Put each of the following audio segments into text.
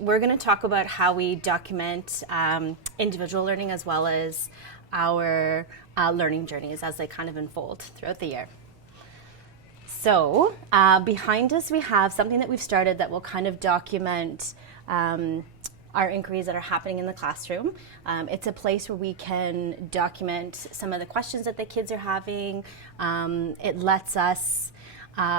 We're going to talk about how we document individual learning as well as our learning journeys as they kind of unfold throughout the year. So behind us we have something that we've started that will kind of document our inquiries that are happening in the classroom. It's a place where we can document some of the questions that the kids are having. It lets us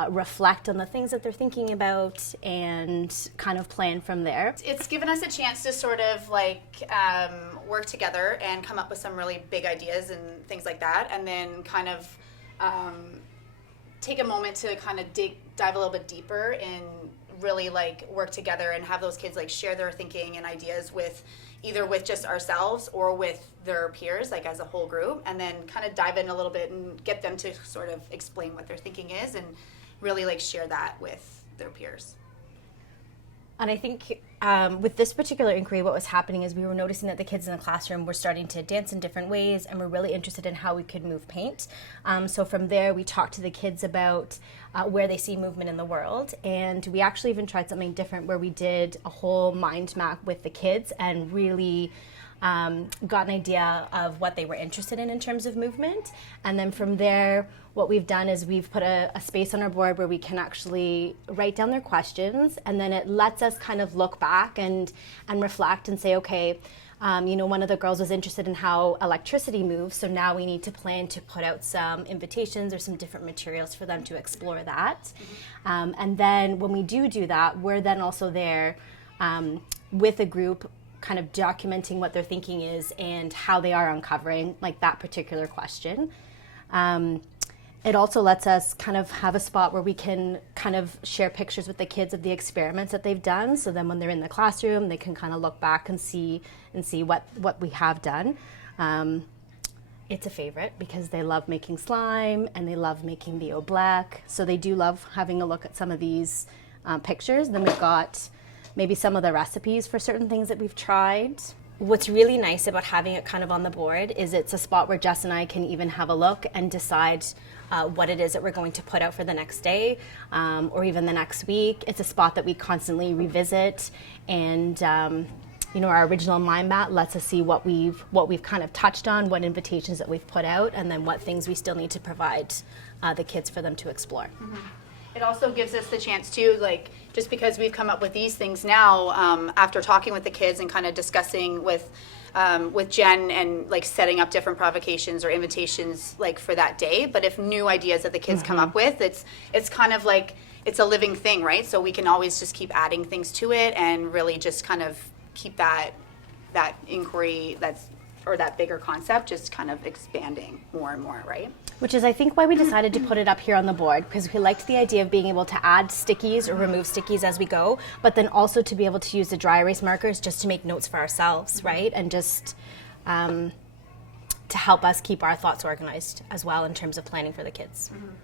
reflect on the things that they're thinking about and kind of plan from there. It's given us a chance to sort of work together and come up with some really big ideas and things like that, and then kind of take a moment to kind of dive a little bit deeper and really work together and have those kids share their thinking and ideas with either with just ourselves or with their peers, as a whole group, and then kind of dive in a little bit and get them to sort of explain what their thinking is and really share that with their peers. And I think with this particular inquiry, what was happening is we were noticing that the kids in the classroom were starting to dance in different ways, and we're really interested in how we could move paint. So from there, we talked to the kids about where they see movement in the world, and we actually even tried something different where we did a whole mind map with the kids and really got an idea of what they were interested in terms of movement. And then from there, what we've done is we've put a space on our board where we can actually write down their questions, and then it lets us kind of look back and reflect and say, okay, one of the girls was interested in how electricity moves, so now we need to plan to put out some invitations or some different materials for them to explore that. And then when we do that, we're then also there with a group kind of documenting what their thinking is and how they are uncovering that particular question. It also lets us kind of have a spot where we can kind of share pictures with the kids of the experiments that they've done, so then when they're in the classroom they can kind of look back and see what we have done. It's a favorite because they love making slime and they love making the oblak, so they do love having a look at some of these pictures. Then we've got maybe some of the recipes for certain things that we've tried. What's really nice about having it kind of on the board is it's a spot where Jess and I can even have a look and decide what it is that we're going to put out for the next day or even the next week. It's a spot that we constantly revisit, and our original mind map lets us see what we've kind of touched on, what invitations that we've put out, and then what things we still need to provide the kids for them to explore. Mm-hmm. It also gives us the chance to, just because we've come up with these things now, after talking with the kids and kind of discussing with Jen and setting up different provocations or invitations for that day. But if new ideas that the kids come up with, it's kind of it's a living thing, right? So we can always just keep adding things to it and really just kind of keep that inquiry or that bigger concept just kind of expanding more and more, right? Which is, I think, why we decided to put it up here on the board, because we liked the idea of being able to add stickies or remove stickies as we go, but then also to be able to use the dry erase markers just to make notes for ourselves, right? And just to help us keep our thoughts organized as well in terms of planning for the kids.